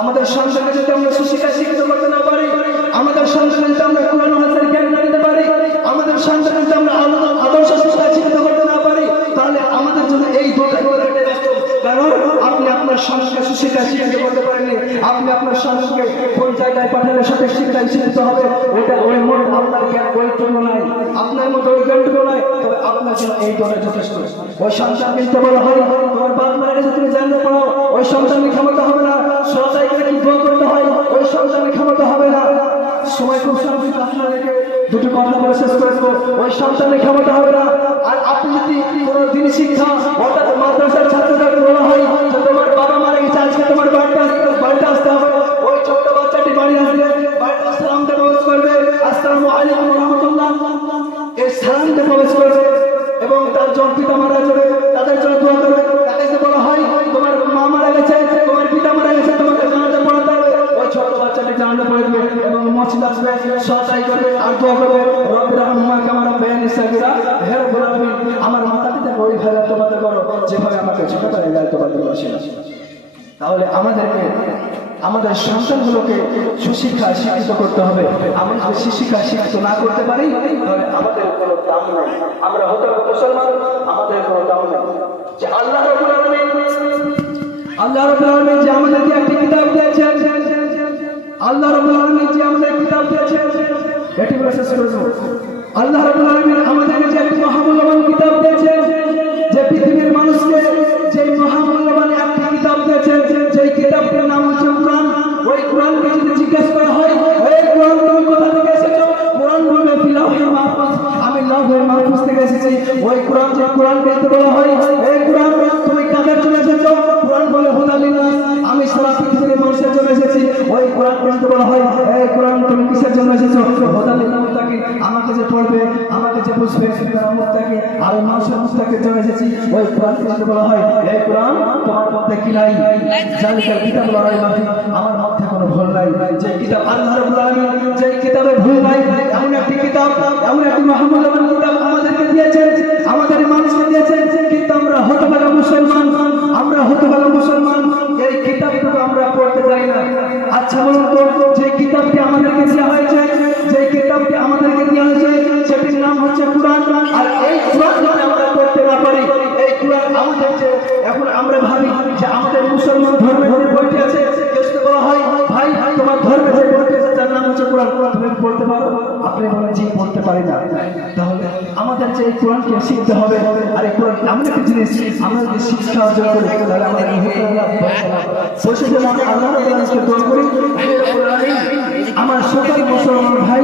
আমাদের সন্তানকে যদি আমরা সুশিক্ষা শিক্ষিত করতে না পারি আমাদের সন্তানকে যদি আমরা কোরআন হাদিসের জ্ঞান না দিতে পারি আমাদের সন্তানকে যদি আমরা আদর্শ শিক্ষা শিক্ষিত করতে না পারি তাহলে আমাদের জন্য এই দোকান কারণ আপনি আপনার সন্তানকে সুশিক্ষা শিক্ষিত করতে পারেননি। আপনি আপনার সন্তানকে কোন জায়গায় পাঠালে সঠিক শিক্ষায় শিক্ষিত হবে। ওটা ওই মন আপনার জ্ঞান ওইটুকু নাই আপনার মতো ওই জ্ঞানটুকু নাই তবে আপনার জন্য এই দোয়া যথেষ্ট। ওই সন্তান কিনতে বলা হয়, তোমার বাপ মারা গেছে তুমি জানতে পারো, ওই সন্তানের ক্ষমতা হবে না। সদাই কি দোয়া করতে হয়, ওই সন্তানের ক্ষমতা হবে না। সময় খুব সংক্ষিপ্ত আপনাদেরকে দুটো কথা বলে শেষ করে দেবো। ওই সন্তানের ক্ষমতা হবে না। আর আপনি যদি কোনো দিন শিক্ষা সালামটা প্রবেশ করবে এবং তার জন পিতা মারা যাবে, তাদের জন্য দোয়া করবে। তাদেরকে বলা হয়, তোমার মা মারা গেছে, তোমার পিতা মারা গেছে, তোমাকে জানাতে পড়াতে হবে। ওই ছোট বাচ্চাটি পড়ে দেবে এবং মসজিদ আসবে সদাই করবে আর দোয়া করবে রব্বির রহমা কামারা বেয়ান ইসাগিরা হে আমার মাতা পিতাকে ওই ভাবে তোমাতে করো। যেভাবে আমাকে ছোটবেলায় পালন করেছিল তাহলে আমাদেরকে আমাদের সন্তানগুলোকে সুশিক্ষা শিক্ষিত করতে হবে। আমরা যদি সুশিক্ষা শিক্ষিত না করতে পারি, তাহলে আমাদের কোনো দাম নেই। আমরা হতে হবে মুসলমান, আমাদের কোনো দাম নেই। যে আল্লাহ আল্লাহ রব্বুল আলামিন যে আমাদেরকে একটি কিতাব দিয়েছেন। আল্লাহ রব্বুল আলামিন যে আমাদের কিতাব দিয়েছেন। এটি বলে আল্লাহ রব্বুল আলামিন আমাদেরকে যে একটি মহামূল্যবান থেকে ওই কোরআন যে কোরআন বলতে বলা হয়, এই কোরআন তুমি কাদের জন্য এসেছ? কোরআন বলে হুদালিনাস আমি সারা পৃথিবীর মানুষের জন্য এসেছি। ওই কোরআন বলতে বলা হয়, এই কোরআন তুমি কিসের জন্য এসেছ? হুদালিনাস মুত্তাকি। আমাকে যে পড়বে, আমাকে যে বুঝবে তারা মুত্তাকি। আর মানুষের মুত্তাকির জন্য এসেছি। ওই কোরআন বলতে বলা হয়, এই কোরআন তোমার মধ্যে কি নাই? জালিকাল কিতাব লড়াই মাফি আমার মধ্যে কোনো ভুল নাই। যে কিতাব আল্লাহ রাব্বুল যে কিতাবে ভুল নাই, এমন একটি কিতাব, এমন একটি আমাদেরকে দিয়েছেন, আমাদের মানুষকে দিয়েছেন, কিন্তু আমরা হতভাগা মুসলমান, আমরা হতভাগা মুসলমান, এই কিতাবটুকু আমরা পড়তে চাই না। আচ্ছা বলুন তো, যে কিতাবটি আমাদেরকে দেওয়া হয়েছে তাহলে আমাদের যে কোরআনকে শিখতে হবে, আর এই কোরআন এমন একটি জিনিস, আমরা যদি শিক্ষা অর্জন করি, তাহলে আমাদের বসে যেন আল্লাহ রাব্বুলকে দোয়া করি, আমার সকল মুসলমান ভাই,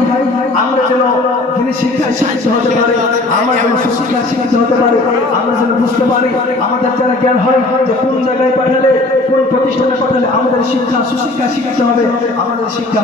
আমরা যেন তিনি শিক্ষায় শিক্ষিত হতে পারে, আমরা যেন সুশিক্ষা শিক্ষিত হতে পারে, আমরা যেন বুঝতে পারি, আমাদের যারা জ্ঞান হয় যে কোন জায়গায় পাঠালে, কোন প্রতিষ্ঠানে পাঠালে আমাদের শিক্ষা সুশিক্ষা শিক্ষিত হবে, আমাদের শিক্ষা